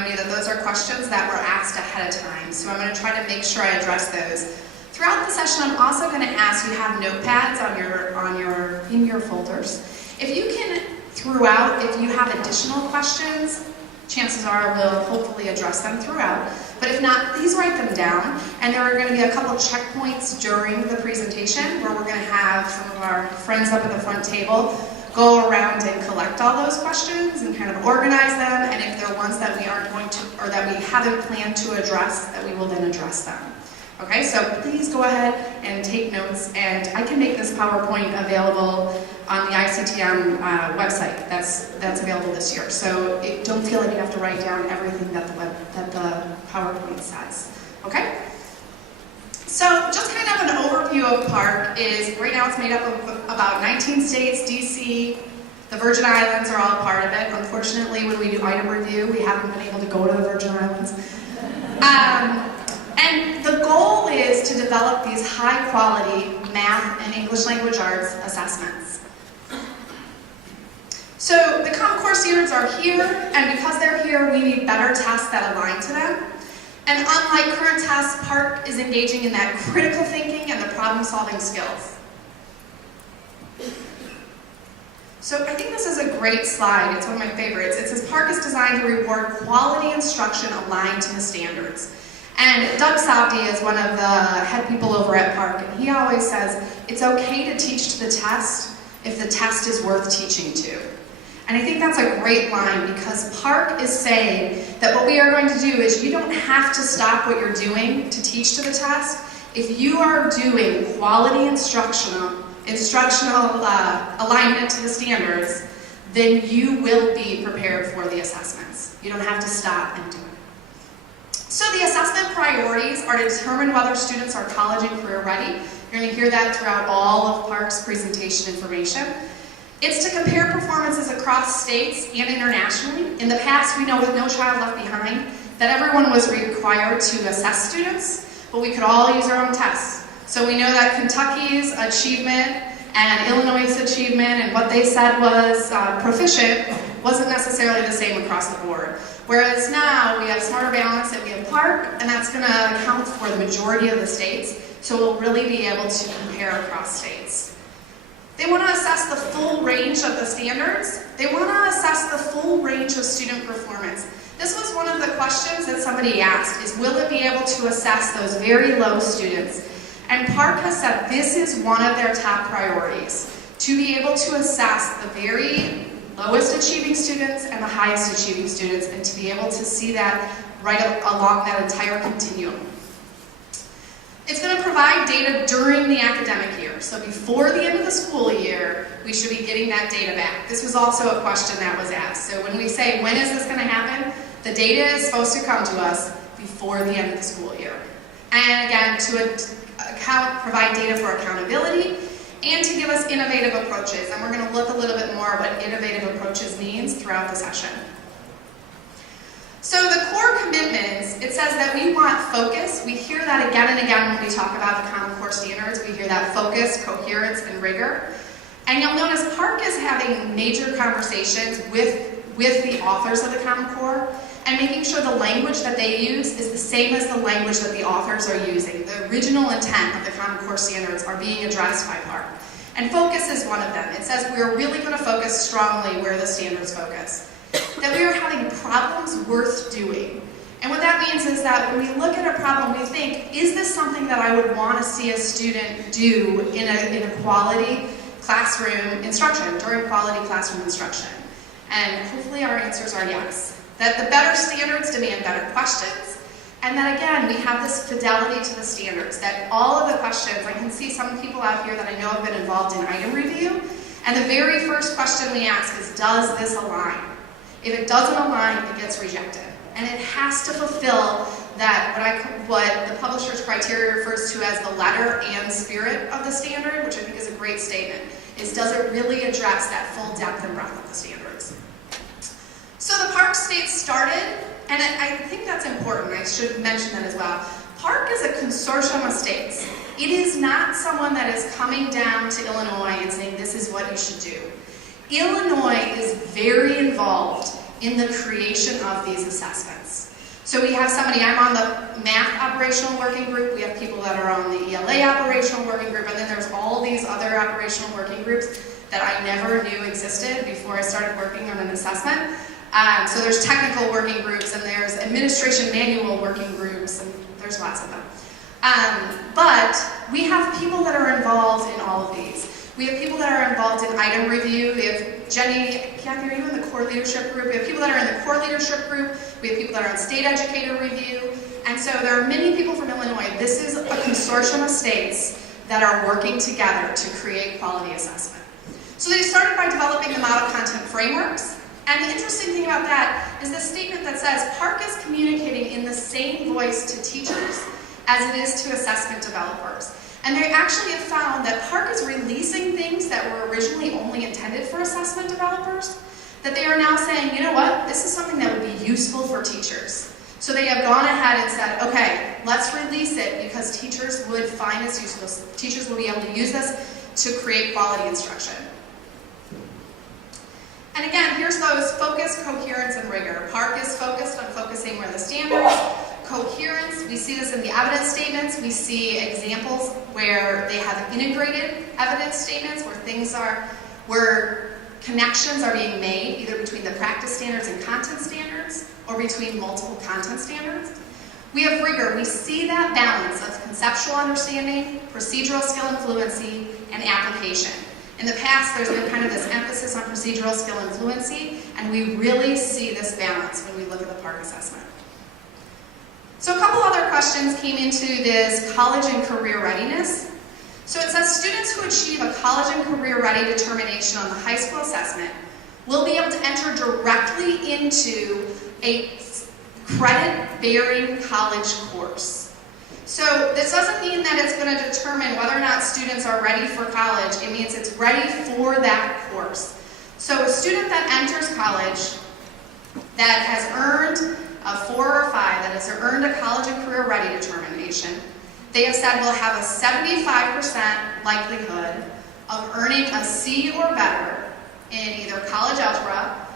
remind you that those are questions that were asked ahead of time. So I'm going to try to make sure I address those. Throughout the session, I'm also going to ask you to have notepads in your folders. If you can, throughout, if you have additional questions, chances are we'll hopefully address them throughout. But if not, please write them down. And there are going to be a couple checkpoints during the presentation where we're going to have some of our friends up at the front table go around and collect all those questions and kind of organize them. And if there are ones that we aren't going to, or that we haven't planned to address, that we will then address them. Okay, so please go ahead and take notes, and I can make this PowerPoint available on the ICTM website that's available this year. So don't feel like you have to write down everything that the PowerPoint says. Okay? So just kind of an overview of PARCC is, right now it's made up of about 19 states, DC, the Virgin Islands are all a part of it. Unfortunately, when we do item review, we haven't been able to go to the Virgin Islands. And the goal is to develop these high-quality math and English language arts assessments. So the Common Core standards are here, and because they're here, we need better tests that align to them. And unlike current tests, PARCC is engaging in that critical thinking and the problem-solving skills. So I think this is a great slide. It's one of my favorites. It says PARCC is designed to reward quality instruction aligned to the standards. And Doug Savdi is one of the head people over at PARCC, and he always says, it's okay to teach to the test if the test is worth teaching to. And I think that's a great line, because PARCC is saying that what we are going to do is you don't have to stop what you're doing to teach to the test. If you are doing quality instructional alignment to the standards, then you will be prepared for the assessments. You don't have to stop and do it. So the assessment priorities are to determine whether students are college and career ready. You're going to hear that throughout all of PARCC's presentation information. It's to compare performances across states and internationally. In the past, we know with No Child Left Behind that everyone was required to assess students, but we could all use our own tests. So we know that Kentucky's achievement and Illinois' achievement and what they said was proficient wasn't necessarily the same across the board. Whereas now we have Smarter Balance and we have PARCC, and that's going to account for the majority of the states, so we'll really be able to compare across states. They want to assess the full range of the standards. They want to assess the full range of student performance. This was one of the questions that somebody asked, is will it be able to assess those very low students? And PARCC has said this is one of their top priorities, to be able to assess the very lowest achieving students and the highest achieving students, and to be able to see that right along that entire continuum. It's going to provide data during the academic year. So before the end of the school year, we should be getting that data back. This was also a question that was asked. So when we say, when is this going to happen? The data is supposed to come to us before the end of the school year. And again, to provide data for accountability, and to give us innovative approaches. And we're going to look a little bit more at what innovative approaches means throughout the session. So the core commitments, it says that we want focus. We hear that again and again when we talk about the Common Core standards. We hear that focus, coherence, and rigor. And you'll notice PARCC is having major conversations with the authors of the Common Core, and making sure the language that they use is the same as the language that the authors are using. The original intent of the Common Core standards are being addressed by PARCC. And focus is one of them. It says we're really going to focus strongly where the standards focus. That we are having problems worth doing. And what that means is that when we look at a problem, we think, is this something that I would want to see a student do in a quality classroom instruction, during quality classroom instruction? And hopefully our answers are yes. That the better standards demand better questions, and that again, we have this fidelity to the standards, that all of the questions, I can see some people out here that I know have been involved in item review, and the very first question we ask is, does this align? If it doesn't align, it gets rejected. And it has to fulfill that, what the publisher's criteria refers to as the letter and spirit of the standard, which I think is a great statement, is does it really address that full depth and breadth of the standards? So the PARCC states started, and I think that's important, I should mention that as well. PARCC is a consortium of states. It is not someone that is coming down to Illinois and saying this is what you should do. Illinois is very involved in the creation of these assessments. So we have somebody, I'm on the math operational working group, we have people that are on the ELA operational working group, and then there's all these other operational working groups that I never knew existed before I started working on an assessment. So there's technical working groups, and there's administration manual working groups, and there's lots of them. But we have people that are involved in all of these. We have people that are involved in item review. We have Kathy, are you in the core leadership group? We have people that are in the core leadership group. We have people that are in state educator review. And so there are many people from Illinois. This is a consortium of states that are working together to create quality assessment. So they started by developing the model content frameworks. And the interesting thing about that is the statement that says PARCC is communicating in the same voice to teachers as it is to assessment developers. And they actually have found that PARCC is releasing things that were originally only intended for assessment developers, that they are now saying, you know what, this is something that would be useful for teachers. So they have gone ahead and said, okay, let's release it because teachers would find this useful. Teachers will be able to use this to create quality instruction. And again, here's those focus, coherence, and rigor. PARCC is focused on focusing where the standards. Coherence, we see this in the evidence statements. We see examples where they have integrated evidence statements where connections are being made either between the practice standards and content standards or between multiple content standards. We have rigor. We see that balance of conceptual understanding, procedural skill and fluency, and application. In the past, there's been kind of this emphasis on procedural skill and fluency, and we really see this balance when we look at the PARCC assessment. So a couple other questions came into this college and career readiness. So it says students who achieve a college and career ready determination on the high school assessment will be able to enter directly into a credit-bearing college course. So this doesn't mean that it's going to determine whether or not students are ready for college. It means it's ready for that course. So a student that enters college that has earned a 4 or 5, that has earned a college and career ready determination, they have said will have a 75% likelihood of earning a C or better in either college algebra,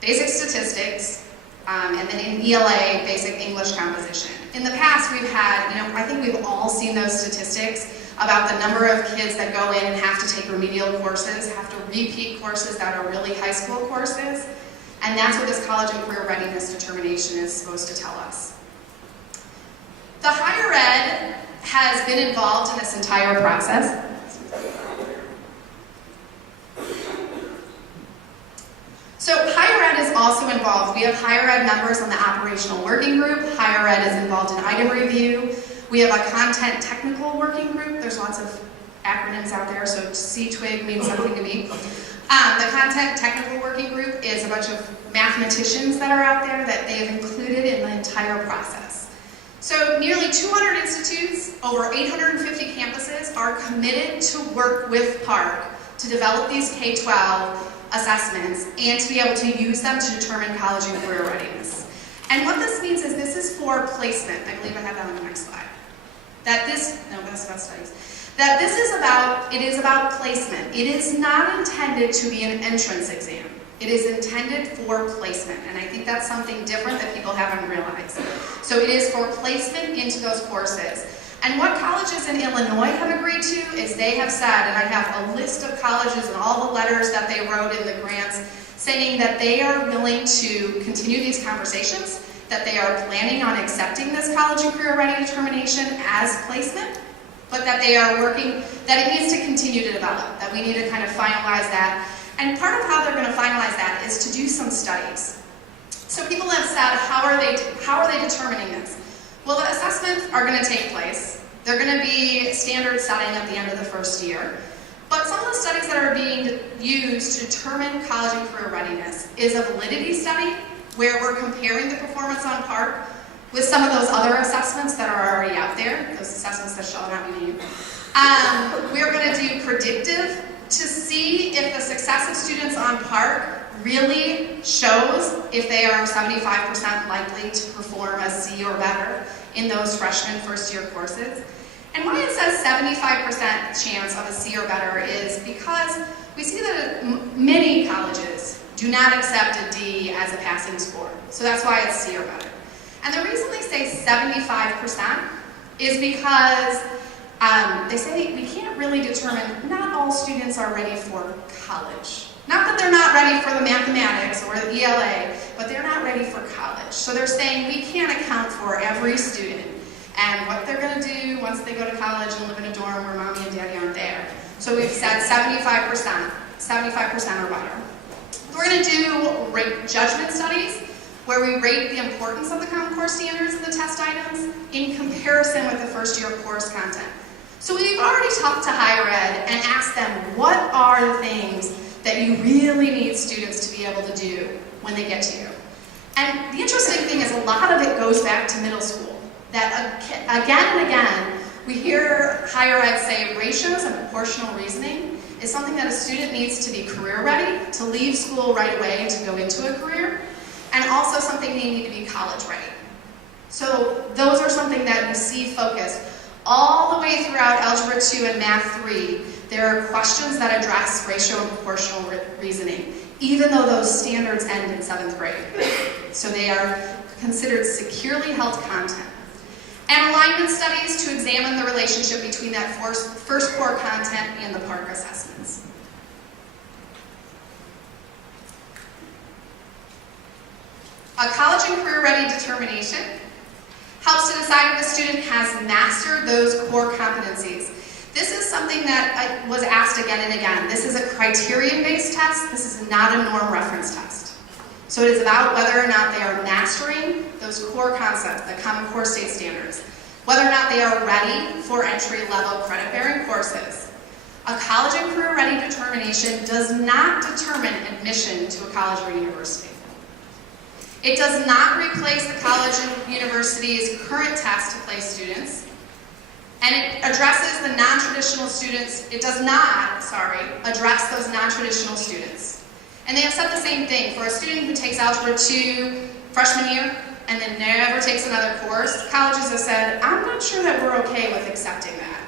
basic statistics, and then in ELA, basic English composition. In the past, we've had, I think we've all seen those statistics about the number of kids that go in and have to take remedial courses, have to repeat courses that are really high school courses. And that's what this college and career readiness determination is supposed to tell us. The higher ed has been involved in this entire process. So higher ed is also involved. We have higher ed members on the operational working group. Higher ed is involved in item review. We have a content technical working group. There's lots of acronyms out there, so CTWIG means something to me. The content technical working group is a bunch of mathematicians that are out there that they have included in the entire process. So nearly 200 institutes, over 850 campuses are committed to work with PARCC to develop these K-12 assessments and to be able to use them to determine college and career readiness. And what this means is this is for placement. I believe I have that on the next slide. That's about studies. That this is about placement. It is not intended to be an entrance exam. It is intended for placement, and I think that's something different that people haven't realized. So it is for placement into those courses. And what colleges in Illinois have agreed to is they have said, and I have a list of colleges and all the letters that they wrote in the grants, saying that they are willing to continue these conversations, that they are planning on accepting this college and career ready determination as placement, but that they are working, that it needs to continue to develop, that we need to kind of finalize that. And part of how they're going to finalize that is to do some studies. So people have said, how are they determining this? Well, the assessments are going to take place. They're going to be standard setting at the end of the first year. But some of the studies that are being used to determine college and career readiness is a validity study, where we're comparing the performance on PARCC with some of those other assessments that are already out there, those assessments that shall not be named. We're going to do predictive to see if the success of students on PARCC really shows if they are 75% likely to perform a C or better in those freshman first-year courses. And why it says 75% chance of a C or better is because we see that many colleges do not accept a D as a passing score. So that's why it's C or better. And the reason they say 75% is because they say we can't really determine, not all students are ready for college. Not that they're not ready for the mathematics or the ELA, but they're not ready for college. So they're saying we can't account for every student and what they're going to do once they go to college and live in a dorm where mommy and daddy aren't there. So we've said 75%, 75% or better. We're going to do rate judgment studies, where we rate the importance of the Common Core standards and the test items in comparison with the first year course content. So we've already talked to higher ed and asked them, what are the things that you really need students to be able to do when they get to you? And the interesting thing is a lot of it goes back to middle school. That again and again, we hear higher ed say ratios and proportional reasoning is something that a student needs to be career ready, to leave school right away and to go into a career, and also something they need to be college ready. So those are something that you see focused all the way throughout Algebra 2 and Math 3. There are questions that address ratio and proportional reasoning, even though those standards end in 7th grade. So they are considered securely held content. And alignment studies to examine the relationship between that first core content and the PARCC assessments. A college and career ready determination helps to decide if a student has mastered those core competencies. This is something that was asked again and again. This is a criterion-based test. This is not a norm reference test. So it is about whether or not they are mastering those core concepts, the Common Core State Standards, whether or not they are ready for entry-level credit-bearing courses. A college and career ready determination does not determine admission to a college or university. It does not replace the college and university's current test to place students, and it addresses the non-traditional students. It does not, address those non-traditional students. And they have said the same thing. For a student who takes Algebra 2 freshman year and then never takes another course, colleges have said, I'm not sure that we're okay with accepting that.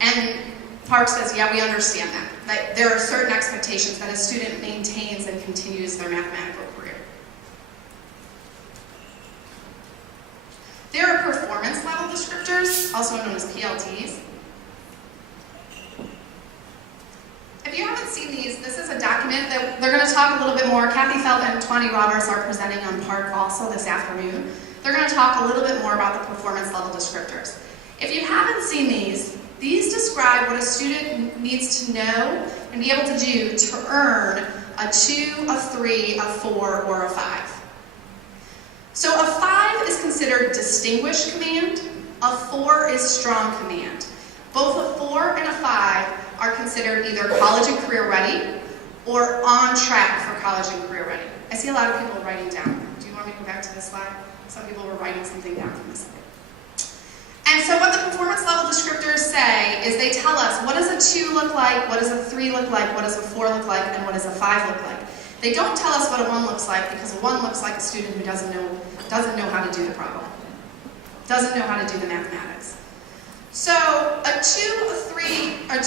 And PARCC says, yeah, we understand that. That there are certain expectations that a student maintains and continues their mathematical career. There are performance level descriptors, also known as PLDs. If you haven't seen these, this is a document that they're going to talk a little bit more. Kathy Felt and Twani Roberts are presenting on PARCC also this afternoon. They're going to talk a little bit more about the performance level descriptors. If you haven't seen these describe what a student needs to know and be able to do to earn a 2, a 3, a 4, or a 5. So a 5 is considered distinguished command, a 4 is strong command. Both a 4 and a 5 are considered either college and career ready or on track for college and career ready. I see a lot of people writing down. Do you want me to go back to this slide? Some people were writing something down from this slide. And so what the performance level descriptors say is they tell us what does a 2 look like, what does a 3 look like, what does a 4 look like, and what does a 5 look like. They don't tell us what a 1 looks like because a 1 looks like a student who doesn't know how to do the problem, doesn't know how to do the mathematics. So a 1, a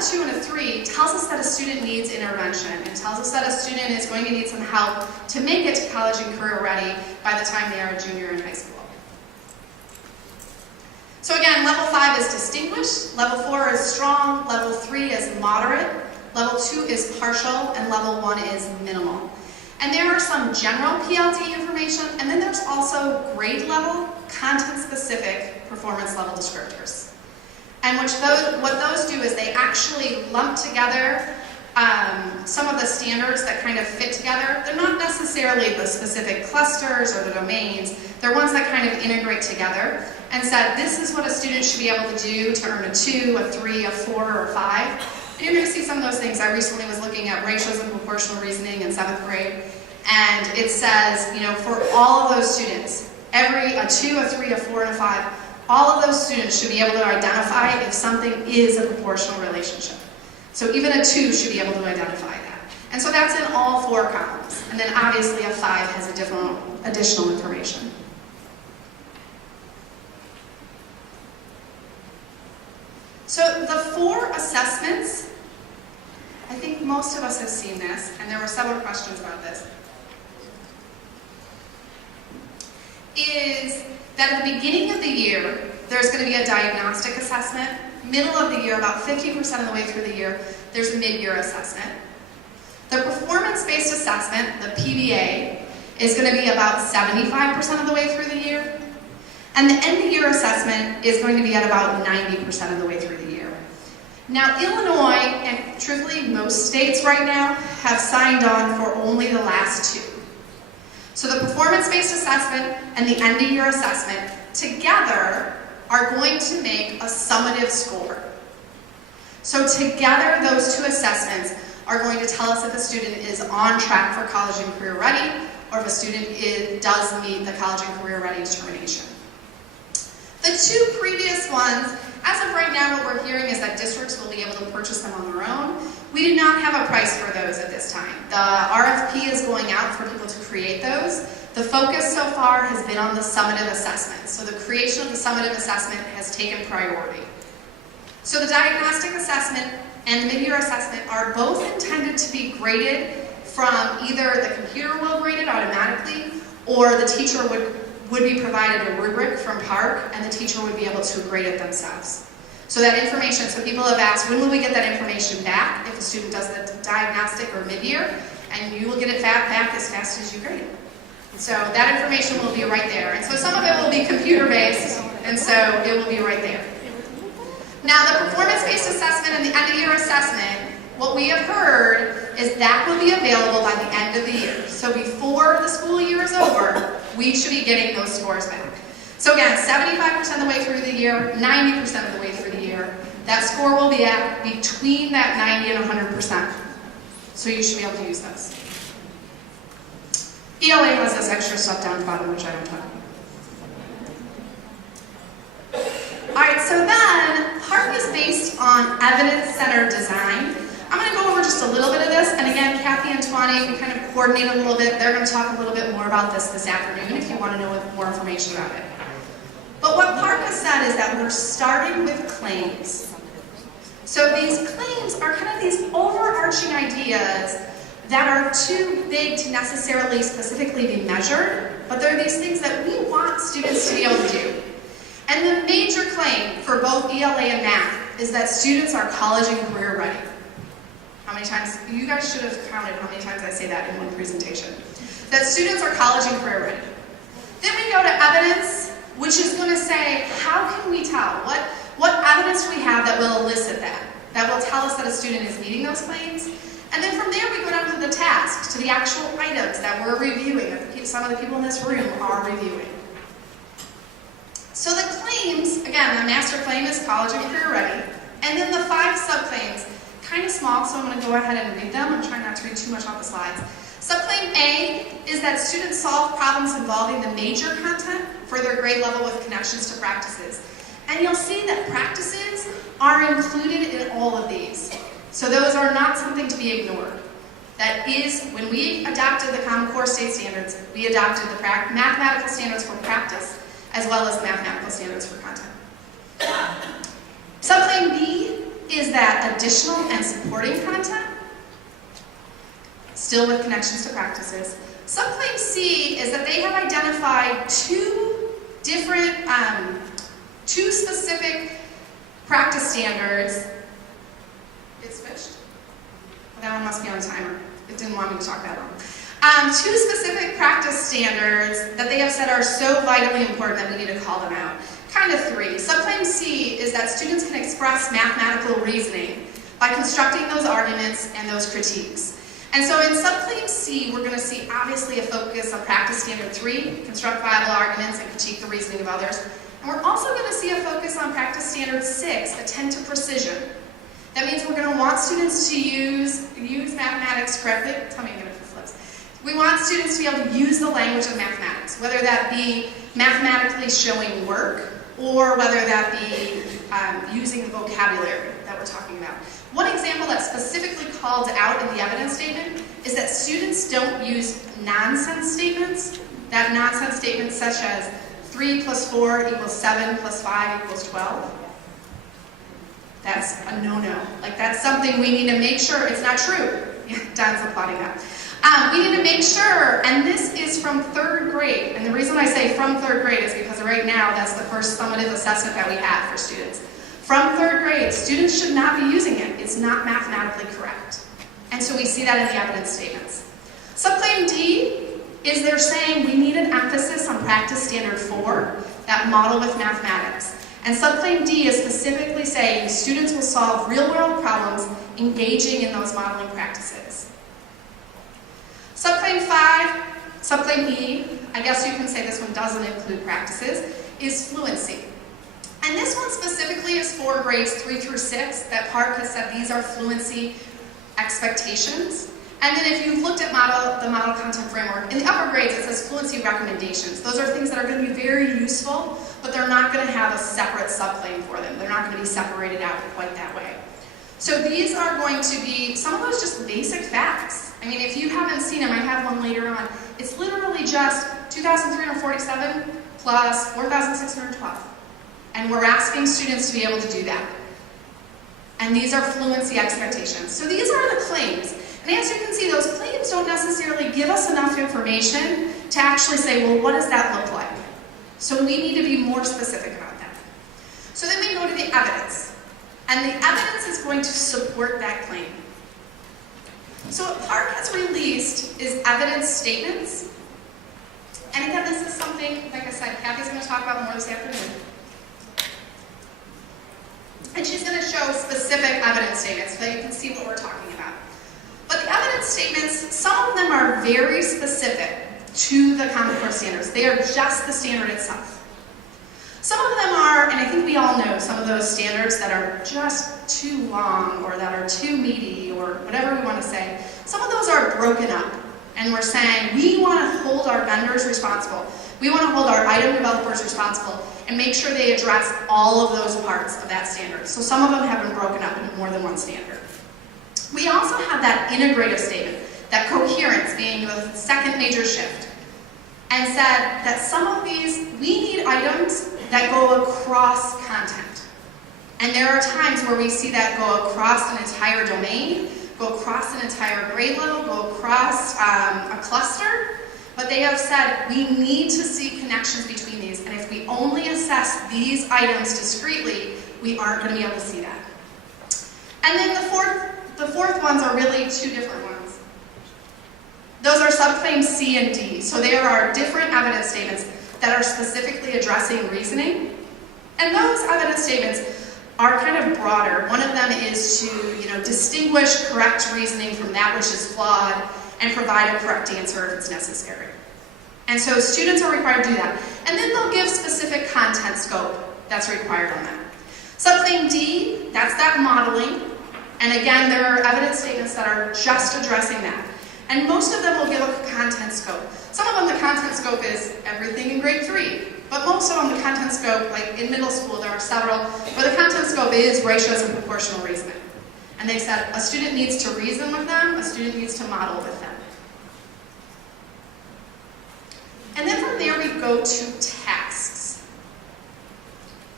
2, and a 3 tells us that a student needs intervention. It tells us that a student is going to need some help to make it to college and career ready by the time they are a junior in high school. So again, level 5 is distinguished, level 4 is strong, level 3 is moderate, level 2 is partial, and level 1 is minimal. And there are some general PLD information, and then there's also grade level, content-specific performance level descriptors. And what those do is they actually lump together some of the standards that kind of fit together. They're not necessarily the specific clusters or the domains. They're ones that kind of integrate together and said, this is what a student should be able to do to earn a 2, a 3, a 4, or a 5. And you're going to see some of those things. I recently was looking at ratios and proportional reasoning in 7th grade, and it says, for all of those students, a 2, a 3, a 4, and a 5, all of those students should be able to identify if something is a proportional relationship. So even a 2 should be able to identify that. And so that's in all 4 columns. And then obviously a 5 has additional information. So the 4 assessments, I think most of us have seen this, and there were several questions about this, is that at the beginning of the year, there's going to be a diagnostic assessment. Middle of the year, about 50% of the way through the year, there's a mid-year assessment. The performance-based assessment, the PBA, is going to be about 75% of the way through the year. And the end-of-year assessment is going to be at about 90% of the way through the year. Now, Illinois, and truthfully most states right now, have signed on for only the last two. So the performance-based assessment and the end-of-year assessment together are going to make a summative score. So together, those two assessments are going to tell us if a student is on track for college and career ready, or if a student does meet the college and career ready determination. The two previous ones, as of right now, what we're hearing is that districts will be able to purchase them on their own. We do not have a price for those at this time. The RFP is going out for people to create those. The focus so far has been on the summative assessment. So the creation of the summative assessment has taken priority. So the diagnostic assessment and the mid-year assessment are both intended to be graded from either the computer will grade it automatically, or the teacher would be provided a rubric from PARCC, and the teacher would be able to grade it themselves. So that information, so people have asked, when will we get that information back if a student does the diagnostic or mid-year? And you will get it back as fast as you grade it. So that information will be right there. And so some of it will be computer-based, and so it will be right there. Now, the performance-based assessment and the end-of-year assessment, what we have heard is that will be available by the end of the year. So before the school year is over, we should be getting those scores back. So again, 75% of the way through the year, 90% of the way through the year, that score will be at between that 90 and 100%. So you should be able to use those. ELA has this extra stuff down at the bottom, which I don't talk about. Alright, so then, PARCC is based on evidence-centered design. I'm going to go over just a little bit of this, and again, Kathy and Twani, we kind of coordinate a little bit. They're going to talk a little bit more about this afternoon if you want to know more information about it. But what PARCC has said is that we're starting with claims. So these claims are kind of these overarching ideas that are too big to necessarily specifically be measured, but they're these things that we want students to be able to do. And the major claim for both ELA and math is that students are college and career ready. How many times? You guys should have counted how many times I say that in one presentation. That students are college and career ready. Then we go to evidence, which is going to say, how can we tell? What evidence do we have that will elicit that will tell us that a student is meeting those claims? And then from there we go down to the task, to the actual items that we're reviewing, that some of the people in this room are reviewing. So the claims, again, the master claim is college and career ready. And then the 5 subclaims, kind of small, so I'm going to go ahead and read them. I'm trying not to read too much off the slides. Subclaim A is that students solve problems involving the major content for their grade level with connections to practices. And you'll see that practices are included in all of these. So those are not something to be ignored. That is, when we adopted the Common Core State Standards, we adopted the mathematical standards for practice, as well as mathematical standards for content. Subclaim B is that additional and supporting content, still with connections to practices. Subclaim C is that they have identified two specific practice standards. It switched? Well, that one must be on timer. It didn't want me to talk that long. 2 specific practice standards that they have said are so vitally important that we need to call them out. Kind of 3. Subclaim C is that students can express mathematical reasoning by constructing those arguments and those critiques. And so in subclaim C, we're going to see obviously a focus on practice standard 3, construct viable arguments and critique the reasoning of others. And we're also going to see a focus on practice standard 6, attend to precision. That means we're going to want students to use mathematics correctly. Tell me again if it flips. We want students to be able to use the language of mathematics, whether that be mathematically showing work, or whether that be using the vocabulary that we're talking about. One example that's specifically called out in the evidence statement is that students don't use nonsense statements. That nonsense statements such as 3 plus 4 equals 7 plus 5 equals 12. That's a no-no. Like, that's something we need to make sure it's not true. Yeah, Don's applauding that. We need to make sure, and this is from 3rd grade, and the reason I say from 3rd grade is because right now that's the first summative assessment that we have for students. From 3rd grade, students should not be using it. It's not mathematically correct. And so we see that in the evidence statements. Subclaim D is they're saying we need an emphasis on practice standard 4, that model with mathematics. And subclaim D is specifically saying students will solve real-world problems engaging in those modeling practices. Subclaim 5, subclaim E, I guess you can say this one doesn't include practices, is fluency. And this one specifically is for grades 3 through 6, that PARCC has said these are fluency expectations. And then if you've looked at the model content framework, in the upper grades it says fluency recommendations. Those are things that are going to be very useful, but they're not going to have a separate subclaim for them. They're not going to be separated out quite that way. So these are going to be, some of those just basic facts. I mean, if you haven't seen them, I have one later on. It's literally just 2,347 plus 4,612. And we're asking students to be able to do that. And these are fluency expectations. So these are the claims. And as you can see, those claims don't necessarily give us enough information to actually say, well, what does that look like? So we need to be more specific about that. So then we go to the evidence. And the evidence is going to support that claim. So what PARCC has released is evidence statements. And again, this is something, like I said, Kathy's going to talk about more this afternoon. And she's going to show specific evidence statements so that you can see what we're talking about. But the evidence statements, some of them are very specific to the Common Core standards. They are just the standard itself. Some of them are, and I think we all know some of those standards that are just too long or that are too meaty or whatever we want to say. Some of those are broken up. And we're saying we want to hold our vendors responsible. We want to hold our item developers responsible and make sure they address all of those parts of that standard. So some of them have been broken up into more than one standard. We also have that integrative statement, that coherence being the second major shift, and said that some of these, we need items that go across content. And there are times where we see that go across an entire domain, go across an entire grade level, go across a cluster, but they have said we need to see connections between these, and if we only assess these items discretely, we aren't going to be able to see that. And then the fourth ones are really two different ones. Those are subclaims C and D. So there are different evidence statements that are specifically addressing reasoning. And those evidence statements are kind of broader. One of them is to, distinguish correct reasoning from that which is flawed and provide a correct answer if it's necessary. And so students are required to do that. And then they'll give specific content scope that's required on that. Subclaim D, that's that modeling. And again, there are evidence statements that are just addressing that. And most of them will give a content scope. Some of them, the content scope is everything in grade 3. But most of them, the content scope, like in middle school, there are several, where the content scope is ratios and proportional reasoning. And they said a student needs to reason with them, a student needs to model with them. And then from there we go to tasks.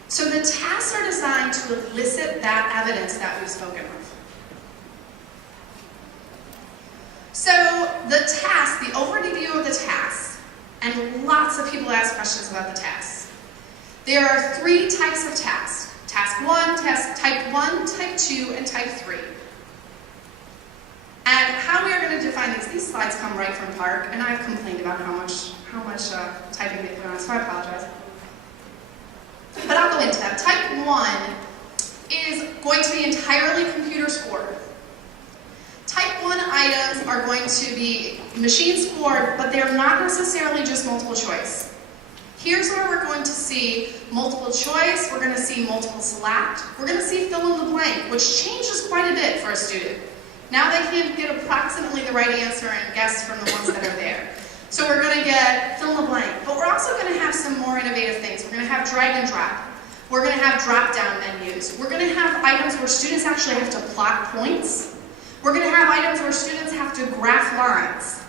So the tasks are designed to elicit that evidence that we've spoken of. So the task, the overview of the tasks, and lots of people ask questions about the tasks. There are 3 types of tasks. Task 1, type 1, type 2, and type 3. And how we are going to define these slides come right from PARCC, and I've complained about how much typing they put on, so I apologize. But I'll go into that. Type 1 is going to be entirely computer scored. Type 1 items are going to be machine scored, but they're not necessarily just multiple choice. Here's where we're going to see multiple choice, we're going to see multiple select, we're going to see fill in the blank, which changes quite a bit for a student. Now they can get approximately the right answer and guess from the ones that are there. So we're going to get fill in the blank, but we're also going to have some more innovative things. We're going to have drag and drop. We're going to have drop-down menus. We're going to have items where students actually have to plot points. We're going to have items where students have to graph lines.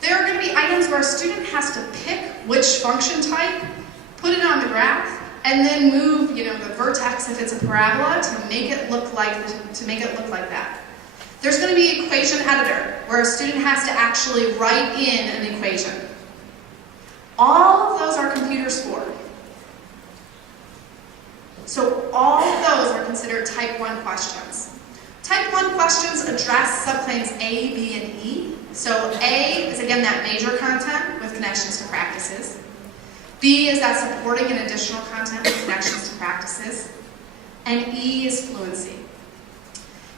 There are going to be items where a student has to pick which function type, put it on the graph, and and then move, the vertex if it's a parabola to make it look like that. There's going to be equation editor, where a student has to actually write in an equation. All of those are computer scored. So all of those are considered type 1 questions. Type 1 questions address subclaims A, B, and E. So A is, again, that major content with connections to practices. B is that supporting and additional content with connections to practices. And E is fluency.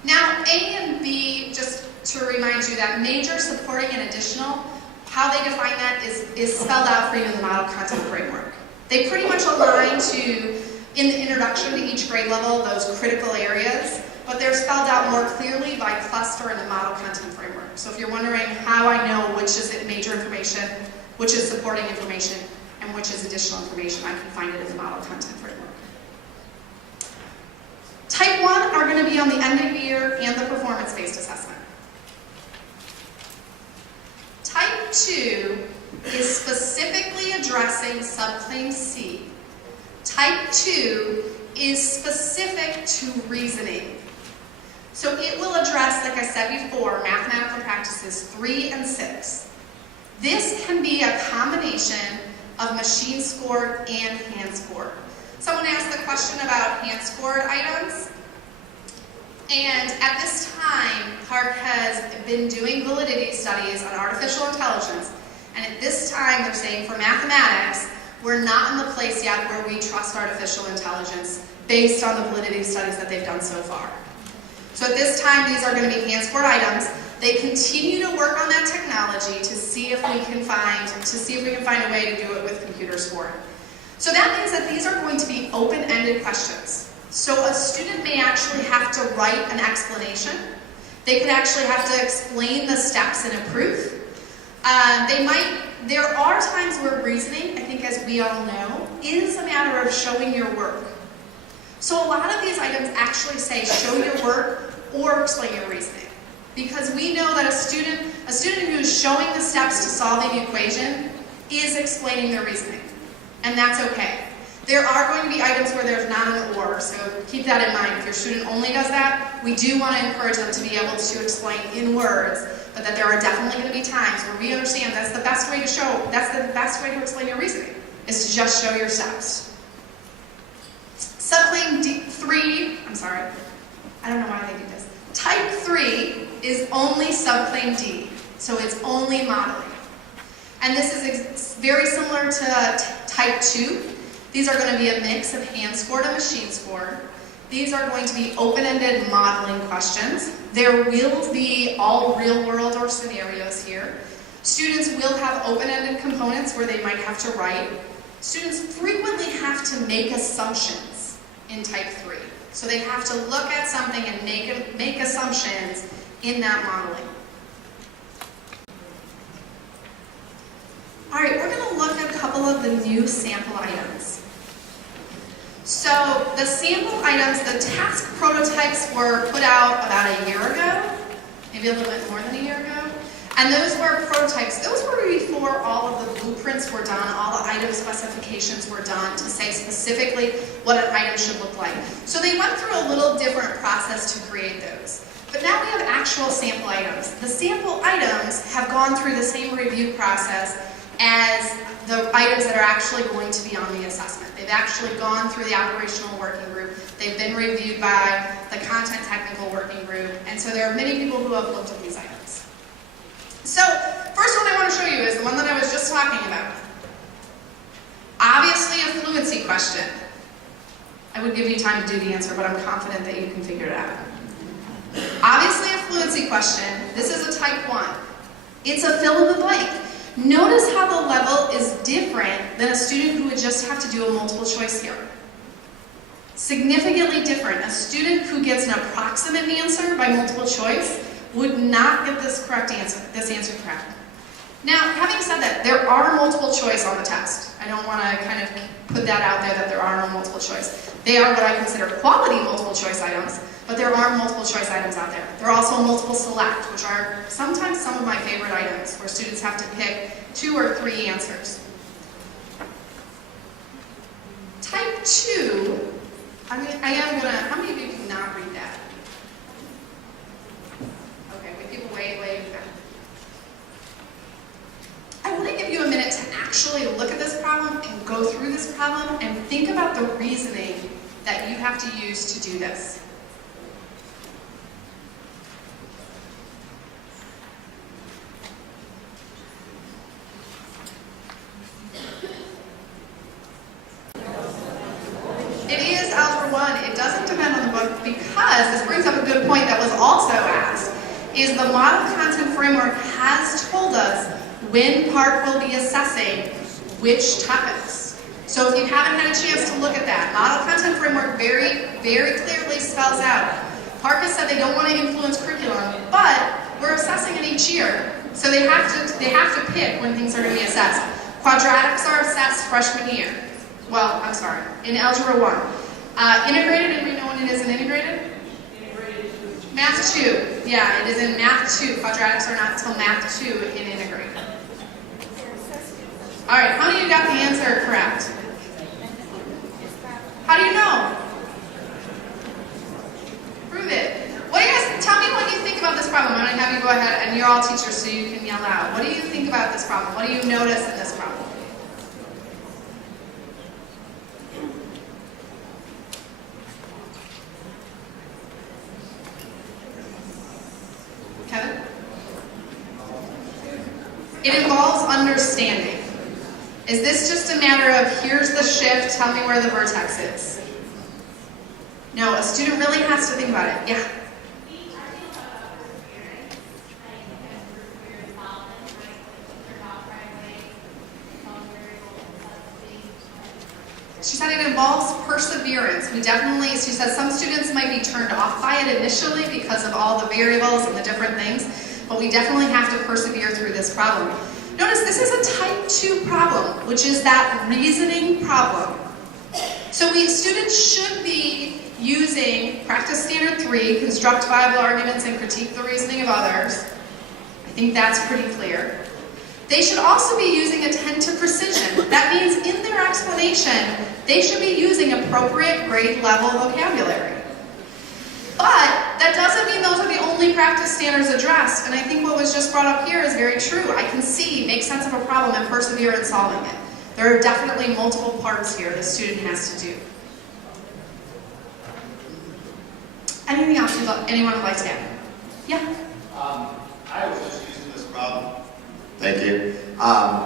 Now, A and B, just to remind you that major, supporting, and additional, how they define that is spelled out for you in the model content framework. They pretty much align to, in the introduction to each grade level, those critical areas, but they're spelled out more clearly by cluster in the model content framework. So if you're wondering how I know which is major information, which is supporting information, and which is additional information, I can find it in the model content framework. Type 1 are going to be on the end of year and the performance-based assessment. Type 2 is specifically addressing subclaim C. Type 2 is specific to reasoning. So it will address, like I said before, mathematical practices 3 and 6. This can be a combination of machine scored and hand scored. Someone asked the question about hand scored items. And at this time, PARCC has been doing validity studies on artificial intelligence. And at this time, they're saying for mathematics, we're not in the place yet where we trust artificial intelligence based on the validity studies that they've done so far. So at this time, these are going to be hand-scored items. They continue to work on that technology to see if we can find a way to do it with computer scoring. So that means that these are going to be open-ended questions. So a student may actually have to write an explanation. They could actually have to explain the steps in a proof. There are times where reasoning, I think as we all know, is a matter of showing your work. So a lot of these items actually say show your work or explain your reasoning. Because we know that a student who is showing the steps to solving the equation is explaining their reasoning. And that's okay. There are going to be items where there's not an or, so keep that in mind. If your student only does that, we do want to encourage them to be able to explain in words, but that there are definitely going to be times where we understand that's the best way to explain your reasoning, is to just show your steps. Subclaim 3, I don't know why they do this. Type 3 is only subclaim D, so it's only modeling. And this is very similar to type 2. These are going to be a mix of hand-scored and machine-scored. These are going to be open-ended modeling questions. There will be all real-world or scenarios here. Students will have open-ended components where they might have to write. Students frequently have to make assumptions in type 3. So they have to look at something and make assumptions in that modeling. All right, we're going to look at a couple of the new sample items. So the sample items, the task prototypes were put out about a year ago, maybe a little bit more than a year ago. And those were prototypes. Those were before all of the blueprints were done, all the item specifications were done to say specifically what an item should look like. So they went through a little different process to create those. But now we have actual sample items. The sample items have gone through the same review process as the items that are actually going to be on the assessment. They've actually gone through the operational working group. They've been reviewed by the content technical working group. And so there are many people who have looked at these items. So, first one I want to show you is the one that I was just talking about. Obviously a fluency question. I would give you time to do the answer, but I'm confident that you can figure it out. Obviously a fluency question. This is a type 1. It's a fill in the blank. Notice how the level is different than a student who would just have to do a multiple choice here. Significantly different. A student who gets an approximate answer by multiple choice would not get this answer correct. Now, having said that, there are multiple choice on the test. I don't want to kind of put that out there that there are no multiple choice. They are what I consider quality multiple choice items, but there are multiple choice items out there. There are also multiple select, which are sometimes some of my favorite items, where students have to pick 2 or 3 answers. Type 2, I am gonna, how many of you cannot read that? Okay, we people wait. I want to give you a minute to actually look at this problem and go through this problem and think about the reasoning that you have to use to do this. It is Algebra 1. It doesn't depend on the book because this brings up a good point that was also asked, is the model content framework has told us when PARCC will be assessing which topics. So if you haven't had a chance to look at that, model content framework very, very clearly spells out. PARCC has said they don't want to influence curriculum, but we're assessing it each year. So they have to pick when things are going to be assessed. Quadratics are assessed freshman year. Well, I'm sorry, in Algebra 1. Integrated, anybody know when it is in integrated? Math 2. Yeah, it is in Math 2. Quadratics are not until Math 2 in integrated. All right, how many of you got the answer correct? How do you know? Prove it. What do you guys, tell me what you think about this problem. I'm going to have you go ahead, and you're all teachers, so you can yell out. What do you think about this problem? What do you notice in this problem? Kevin? It involves understanding. Is this just a matter of, here's the shift, tell me where the vertex is? No, a student really has to think about it. Yeah? She said it involves perseverance. She says some students might be turned off by it initially because of all the variables and the different things, but we definitely have to persevere through this problem. Notice this is a type 2 problem, which is that reasoning problem. So students should be using Practice Standard 3, construct viable arguments and critique the reasoning of others. I think that's pretty clear. They should also be using attend to precision. That means in their explanation, they should be using appropriate grade level vocabulary. But that doesn't mean those are the only practice standards addressed, and I think what was just brought up here is very true. I can see, make sense of a problem, and persevere in solving it. There are definitely multiple parts here the student has to do. Anything else anyone would like to add? Yeah? I was just using this problem. Thank you.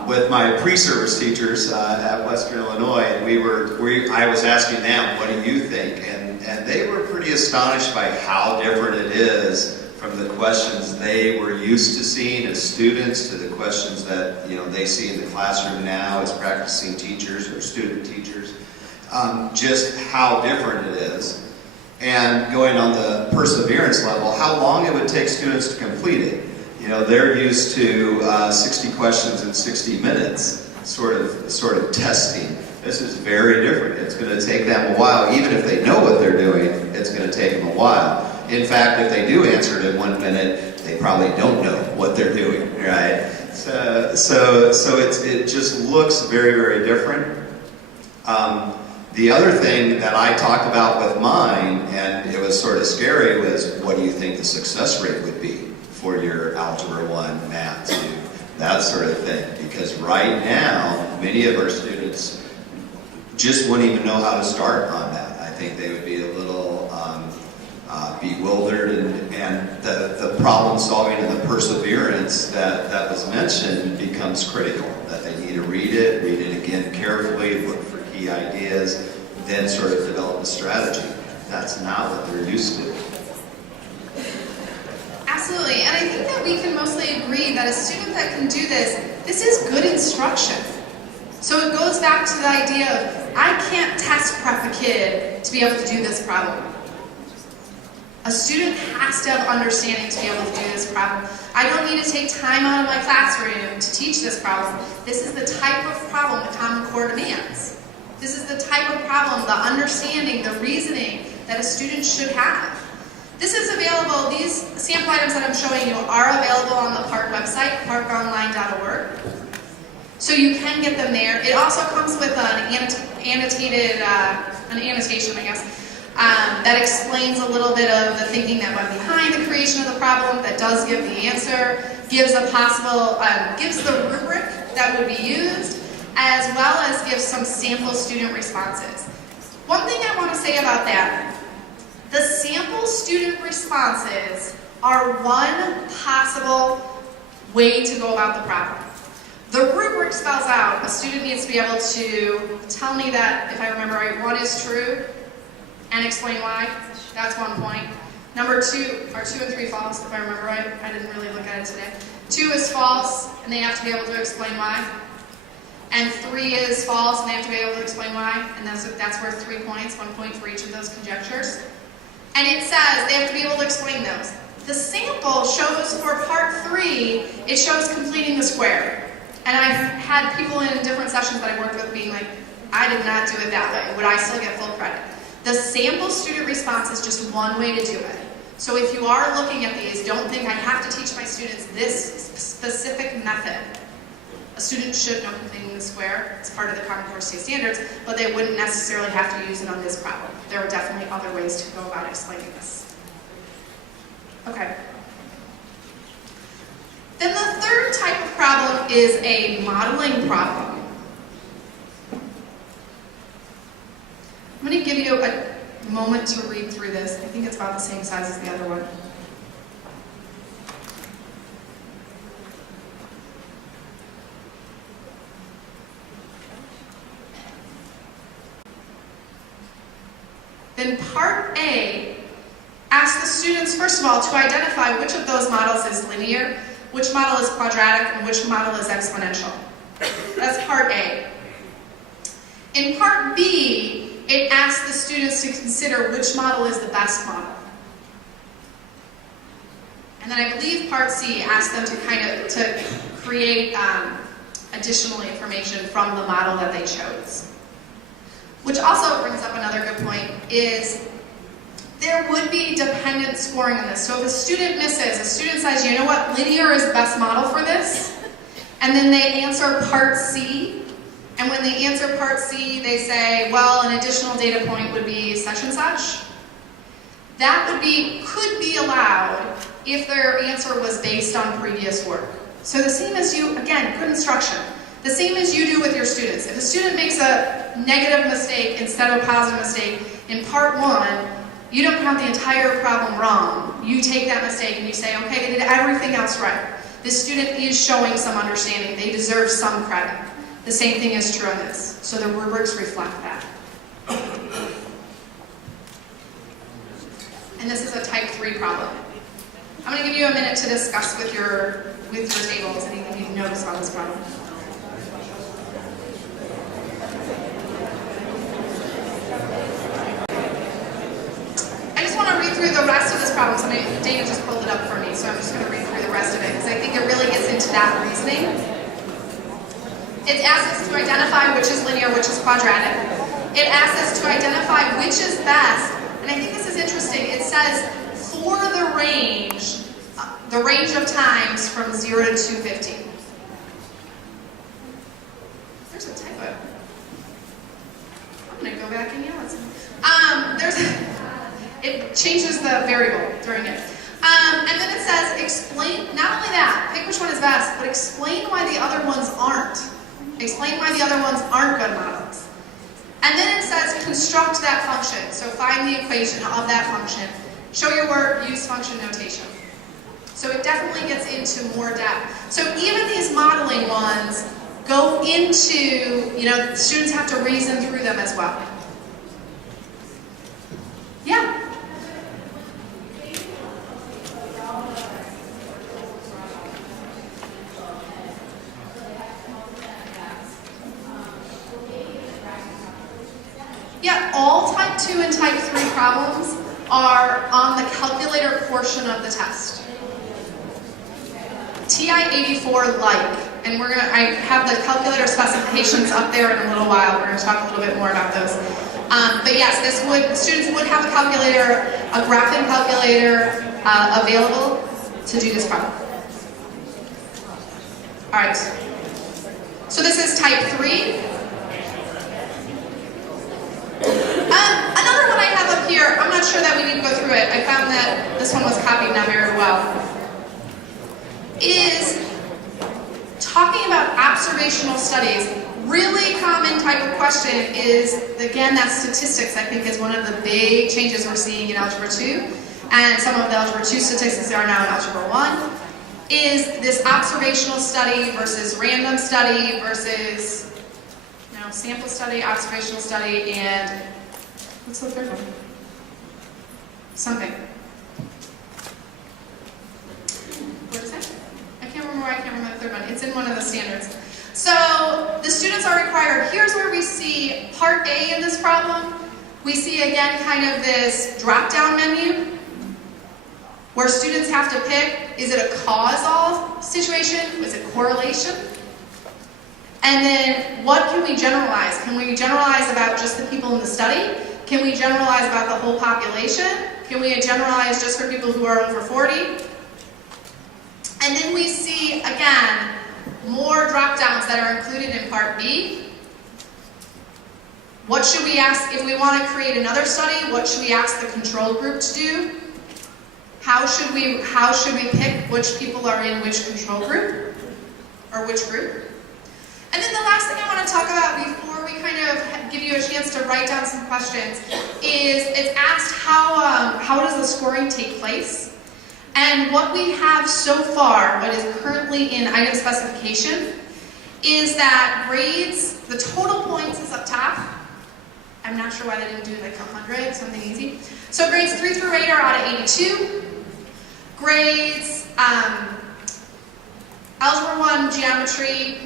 With my pre-service teachers at Western Illinois, I was asking them, what do you think? And they were pretty astonished by how different it is from the questions they were used to seeing as students to the questions that they see in the classroom now as practicing teachers or student teachers. Just how different it is. And going on the perseverance level, how long it would take students to complete it. They're used to 60 questions in 60 minutes, sort of testing. This is very different. It's going to take them a while. Even if they know what they're doing, it's going to take them a while. In fact, if they do answer it in 1 minute, they probably don't know what they're doing, right? So it just looks very, very different. The other thing that I talked about with mine, and it was sort of scary, was what do you think the success rate would be for your Algebra 1, Math 2, that sort of thing. Because right now, many of our students just wouldn't even know how to start on that. I think they would be a little bewildered, and the problem solving and the perseverance that was mentioned becomes critical. That they need to read it again carefully, look for key ideas, then sort of develop a strategy. That's not what they're used to. Absolutely, and I think that we can mostly agree that a student that can do this is good instruction. So it goes back to the idea of, I can't test prep a kid to be able to do this problem. A student has to have understanding to be able to do this problem. I don't need to take time out of my classroom to teach this problem. This is the type of problem the Common Core demands. This is the type of problem, the understanding, the reasoning that a student should have. This is available, these sample items that I'm showing you are available on the PARCC website, parcconline.org. So you can get them there. It also comes with an annotation, I guess, that explains a little bit of the thinking that went behind the creation of the problem, that does give the answer, gives a possible, gives the rubric that would be used, as well as gives some sample student responses. One thing I want to say about that, the sample student responses are one possible way to go about the problem. The rubric spells out a student needs to be able to tell me that, if I remember right, 1 is true and explain why. That's 1 point. Number 2 are 2 and 3 false, if I remember right. I didn't really look at it today. 2 is false, and they have to be able to explain why. And 3 is false, and they have to be able to explain why. And that's worth 3 points, 1 point for each of those conjectures. And it says they have to be able to explain those. The sample shows for part 3, it shows completing the square. And I've had people in different sessions that I worked with being like, I did not do it that way. Would I still get full credit? The sample student response is just one way to do it. So if you are looking at these, don't think I have to teach my students this specific method. A student should know completing the square. It's part of the Common Core State Standards, but they wouldn't necessarily have to use it on this problem. There are definitely other ways to go about explaining this. Okay. Then the third type of problem is a modeling problem. I'm going to give you a moment to read through this. I think it's about the same size as the other one. Then part A asks the students, first of all, to identify which of those models is linear, which model is quadratic, and which model is exponential. That's part A. In part B, it asks the students to consider which model is the best model. And then I believe part C asks them to create additional information from the model that they chose. Which also brings up another good point, is there would be dependent scoring on this. So if a student misses, a student says, you know what, linear is the best model for this, and then they answer part C, and when they answer part C, they say, well, an additional data point would be such and such. That could be allowed if their answer was based on previous work. So the same as you, again, good instruction. The same as you do with your students. If a student makes a negative mistake instead of a positive mistake in part 1, you don't have the entire problem wrong. You take that mistake and you say, okay, they did everything else right. This student is showing some understanding. They deserve some credit. The same thing is true on this. So the rubrics reflect that. And this is a type 3 problem. I'm going to give you a minute to discuss with your tables anything you've noticed on this problem. Through the rest of this problem. Dana just pulled it up for me, so I'm just going to read through the rest of it because I think it really gets into that reasoning. It asks us to identify which is linear, which is quadratic. It asks us to identify which is best, and I think this is interesting. It says for the range of times from 0 to 250. There's a typo. I'm going to go back and yell at some. It changes the variable during it. And then it says, explain, not only that, pick which one is best, but explain why the other ones aren't. Explain why the other ones aren't good models. And then it says, construct that function. So find the equation of that function. Show your work, use function notation. So it definitely gets into more depth. So even these modeling ones go into, students have to reason through them as well. Yeah. Yeah, all type 2 and type 3 problems are on the calculator portion of the test. TI-84 like, and I have the calculator specifications up there in a little while. We're going to talk a little bit more about those. But yes, students would have a calculator, a graphing calculator available to do this problem. All right. So this is type 3. Another one I have up here, I'm not sure that we need to go through it. I found that this one was copied not very well. Is talking about observational studies. Really common type of question is, again, that statistics I think is one of the big changes we're seeing in Algebra 2. And some of the Algebra 2 statistics are now in Algebra 1. Is this observational study versus random study versus sample study, observational study, and what's the third one? Something. What is that? I can't remember the third one. It's in one of the standards. So the students are required, here's where we see part A in this problem. We see again kind of this drop-down menu where students have to pick, is it a causal situation? Is it correlation? And then what can we generalize? Can we generalize about just the people in the study? Can we generalize about the whole population? Can we generalize just for people who are over 40? And then we see, again, more drop-downs that are included in Part B. What should we ask, if we want to create another study, what should we ask the control group to do? How should we pick which people are in which control group? Or which group? And then the last thing I want to talk about before we kind of give you a chance to write down some questions is it's asked how does the scoring take place? And what we have so far, what is currently in item specification, is that grades, the total points is up top. I'm not sure why they didn't do like 100, something easy. So grades 3 through 8 are out of 82. Grades, Algebra 1, Geometry,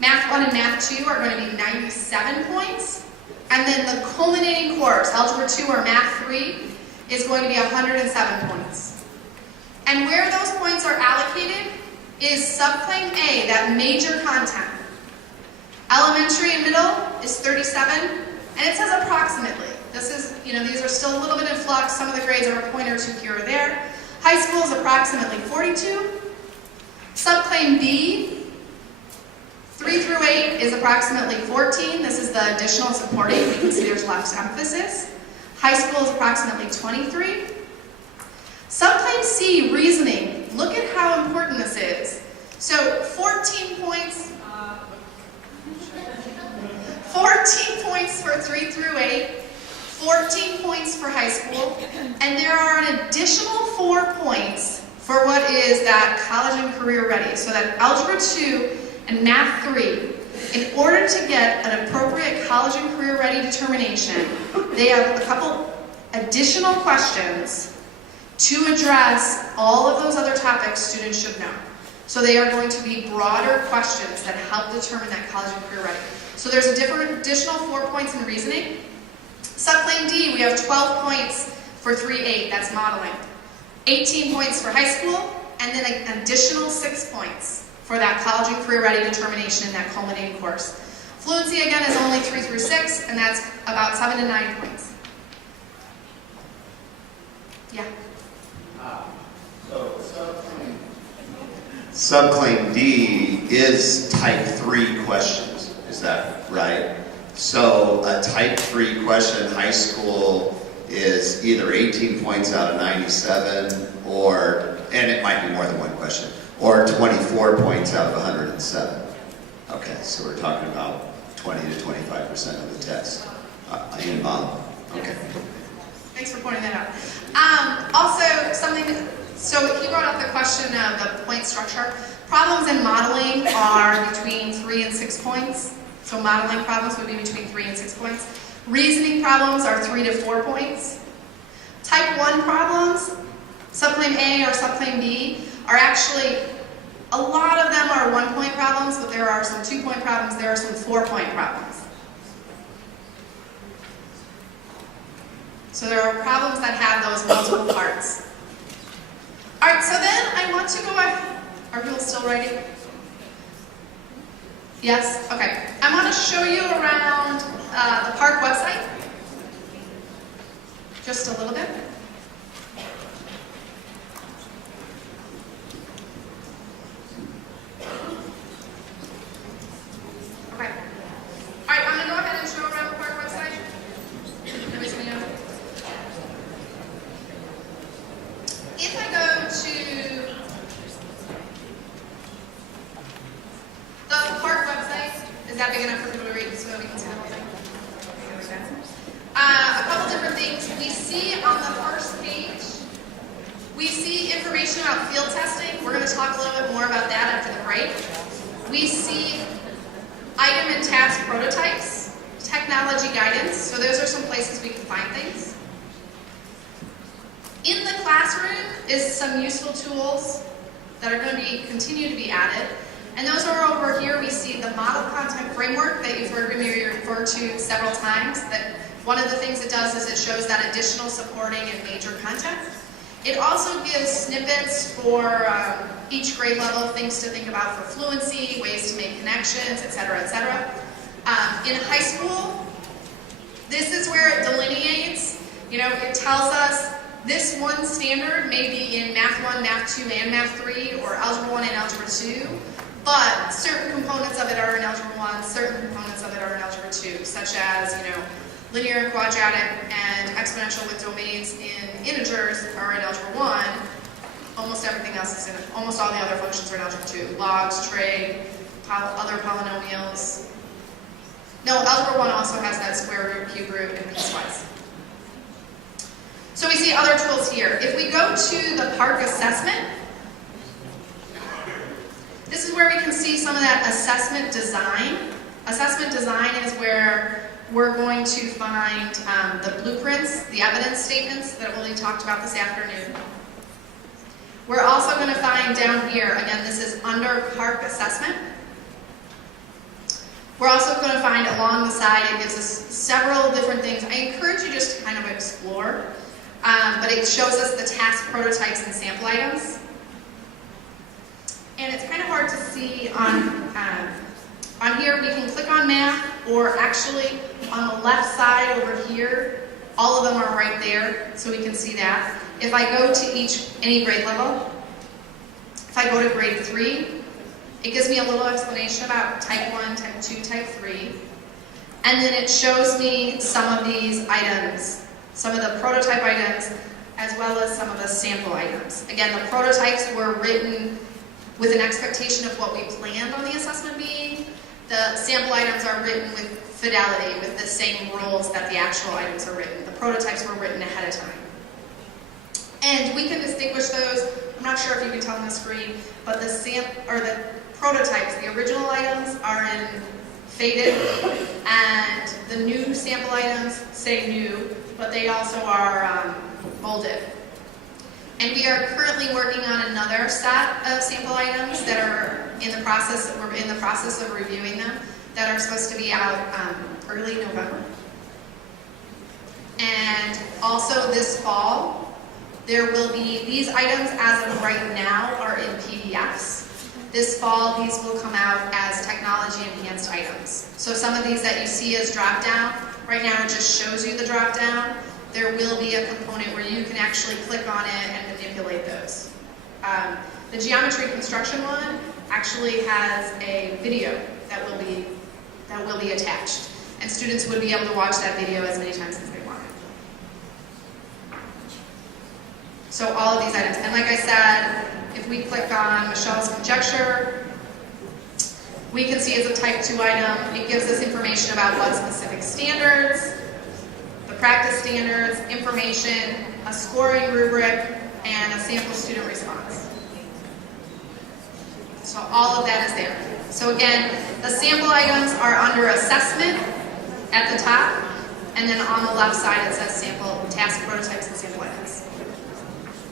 Math 1 and Math 2 are going to be 97 points. And then the culminating course, Algebra 2 or Math 3, is going to be 107 points. And where those points are allocated is subclaim A, that major content. Elementary and middle is 37, and it says approximately. This is, these are still a little bit in flux. Some of the grades are a point or two here or there. High school is approximately 42. Subclaim B, 3 through 8 is approximately 14. This is the additional supporting. You can see there's less emphasis. High school is approximately 23. Subclaim C, reasoning. Look at how important this is. So 14 points. 14 points for 3 through 8. 14 points for high school, and there are an additional 4 points for what is that college and career ready. So that Algebra 2 and Math 3, in order to get an appropriate college and career ready determination, they have a couple additional questions to address all of those other topics students should know. So they are going to be broader questions that help determine that college and career ready. So there's a different additional 4 points in reasoning. Subclaim D, we have 12 points for 3-8, that's modeling. 18 points for high school, and then an additional 6 points for that college and career ready determination in that culminating course. Fluency, again, is only 3 through 6, and that's about 7 to 9 points. Yeah? So subclaim D is type 3 questions, is that right? So a type 3 question, high school, is either 18 points out of 97, and it might be more than one question, or 24 points out of 107. Okay, so we're talking about 20 to 25% of the test in model. Okay. Thanks for pointing that out. Also, so he brought up the question of the point structure. Problems in modeling are between 3 and 6 points. So modeling problems would be between 3 and 6 points. Reasoning problems are 3 to 4 points. Type 1 problems, subclaim A or subclaim B, are actually, a lot of them are 1-point problems, but there are some 2-point problems, there are some 4-point problems. So there are problems that have those multiple parts. All right, so then I want to go ahead. Are people still writing? Yes? Okay. I want to show you around the PARCC website. Just a little bit. information about field testing. We're going to talk a little bit more about that after the break. We see item and task prototypes, technology guidance. So those are some places we can find things. In the classroom is some useful tools that are going to continue to be added. And those are over here. We see the model content framework that you've heard me refer to several times. That one of the things it does is it shows that additional supporting and major content. It also gives snippets for each grade level, things to think about for fluency, ways to make connections, etc., etc. In high school, this is where it delineates. It tells us this one standard may be in Math 1, Math 2, and Math 3, or Algebra 1 and Algebra 2, but certain components of it are in Algebra 1, certain components of it are in Algebra 2, such as, linear and quadratic and exponential with domains in integers are in Algebra 1. Almost everything else is in it. Almost all the other functions are in Algebra 2. Logs, trig, other polynomials. No, Algebra 1 also has that square root, cube root, and piecewise. So we see other tools here. If we go to the PARCC assessment, this is where we can see some of that assessment design. Assessment design is where we're going to find the blueprints, the evidence statements that Willie talked about this afternoon. We're also going to find down here, again, this is under PARCC assessment. We're also going to find along the side, it gives us several different things. I encourage you just to kind of explore, but it shows us the task prototypes and sample items. And it's kind of hard to see on here. We can click on math, or actually on the left side over here, all of them are right there, so we can see that. If I go to any grade level, if I go to grade 3, it gives me a little explanation about type 1, type 2, type 3, and then it shows me some of these items, some of the prototype items, as well as some of the sample items. Again, the prototypes were written with an expectation of what we planned on the assessment being. The sample items are written with fidelity, with the same rules that the actual items are written. The prototypes were written ahead of time. And we can distinguish those. I'm not sure if you can tell on the screen, but the prototypes, the original items, are in faded, and the new sample items say new, but they also are bolded. And we are currently working on another set of sample items that are in the process. We're in the process of reviewing them, that are supposed to be out early November. And also this fall, there will be these items as of right now are in PDFs. This fall, these will come out as technology enhanced items. So some of these that you see as drop down, right now it just shows you the drop down. There will be a component where you can actually click on it and manipulate those. The geometry construction one actually has a video that will be attached, and students would be able to watch that video as many times as they wanted. So all of these items, and like I said, if we click on Michelle's conjecture, we can see as a type 2 item, it gives us information about what specific standards, the practice standards, information, a scoring rubric, and a sample student response. So all of that is there. So again, the sample items are under assessment at the top, and then on the left side it says sample task prototypes and sample items.